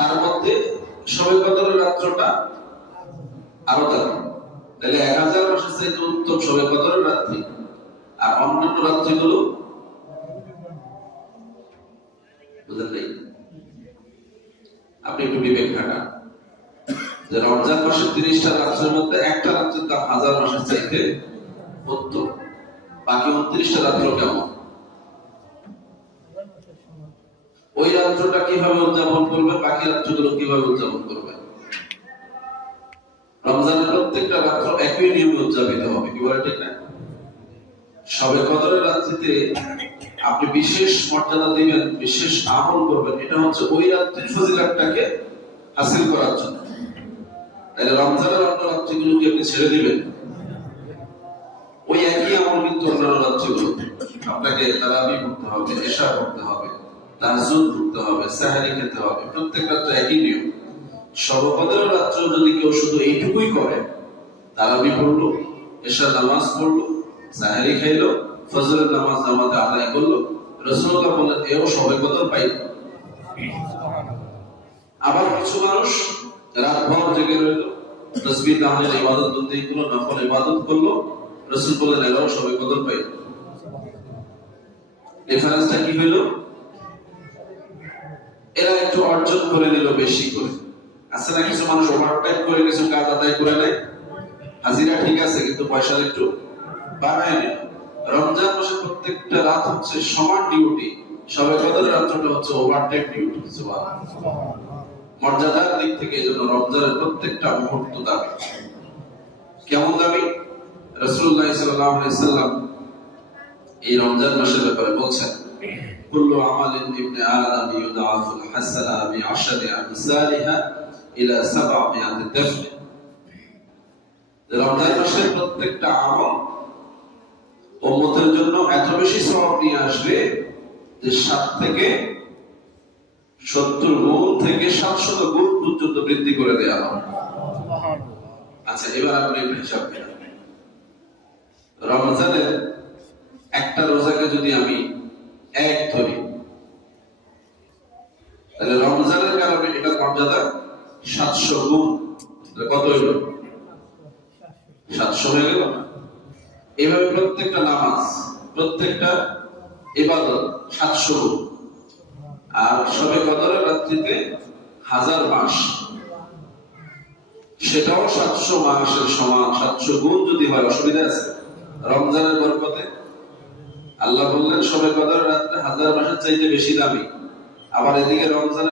তার মধ্যে শবে কদরের রাত্রটা আরো দামি। তাহলে 1000 মাসের চাইতে উত্তম শবে কদরের রাত্রি, আর অন্যান্য রাত্রিগুলো বুঝলেন নাই? আপনি একটু বিবেক খাটান যে রমজান মাসের 30টা রাত্রের মধ্যে একটা রাত্রের দাম 1000 মাসের চাইতে উত্তম। বাকি 29টা রাত্র কেমন? ওই রাত্রটা কিভাবে উদযাপন করবে, বাকি রাত্রগুলো কিভাবে উদযাপন করবে? রমজানের প্রত্যেকটা রাত্র একই নিয়মে উদযাপিত হবে, কি বলে ঠিক না? শবে কদরের রাত্রিতে আপনি বিশেষ মর্যাদা দিবেন, বিশেষ আমল করবেন, এটা হচ্ছে ওই রাত্রির ফজিলতটাকে হাসিল করার জন্য। তাহলে রমজানের অন্য রাত্রিগুলোকে আপনি ছেড়ে দিবেন, ওই একই আমল কিন্তু অন্যান্য রাত্রিগুলো আপনাকে তারাবি পড়তে হবে, এশা পড়তে হবে, তাহাজ্জুদ পড়তে হবে, সাহরি খেতে হবে, প্রত্যেক রাত্রে একই নিয়ম। শবে কদরের রাত্রে যদি কেউ শুধু এইটুকুই করে, তারাবি পড়লো, এশার নামাজ পড়লো, সাহরি খাইলো, ফজরের নামাজ জামাতে আদায় করলো, রাসূলুল্লাহ বললেন এও শবে কদর পাইল। আবার কিছু মানুষ রাতভর জেগে রইল, তাসবিহ তাহলিল ইবাদত বন্দেগী গুলো, নফল ইবাদত করলো, রাসূল বললেন এরাও শবে কদর পাইল। ডিফারেন্সটা কি হইল? এরা একটু অর্জন করে নিল বেশি করে। আছে না কিছু মানুষ ওভারটাইম করে কিছু কাজ আদায় করে নেয়, হাজিরা ঠিক আছে কিন্তু পয়সা একটু বাড়ায় নিল। রমজান মাসে প্রত্যেকটা রাত হচ্ছে সমান ডিউটি, শবে কদরের রাতটা হচ্ছে ওভারটাইম ডিউটি। সুবহানাল্লাহ। মর্যাদার দিক থেকে এজন্য রমজানের প্রত্যেকটা মুহূর্ত দামি। কেমন দামি? রাসূলুল্লাহ সাল্লাল্লাহু আলাইহি ওয়াসাল্লাম এই রমজান মাসের ব্যাপারে বলছেন, কুল্লু আমালিন ইবনে আদম ইউদাফুল হাসানা বিআশরি আমসালিহা ইলা 700 দাফন। রমজান মাসের প্রত্যেকটা আমল উম্মতের জন্য এত বেশি সওয়াব নিয়ে আসবে যে 7 থেকে 70 গুণ থেকে 700 গুণ পর্যন্ত বৃদ্ধি করে দেয়া হবে। আচ্ছা, এবার আপনি হিসাব করেন, রমজানের একটা রোজাকে যদি আমি এক ধরি, তাহলে রমজানের কারণে এটা মর্যাদা 700 গুণ। কত হইল? 700 হয়ে গেল না? এভাবে প্রত্যেকটা নামাজ, প্রত্যেকটা ইবাদত 700 গুণ। আর শবে কদরের রাত্রিতে 1000 মাস, সেটাও 700 মাসের সমান। 700 গুণ যদি হয় অসুবিধা আছে? রমজানের বরকতে আল্লাহ বললেন শবে কদরের রাত্রে 1000 মাসের চাইতে বেশি দামি। আবার এদিকে রমজানের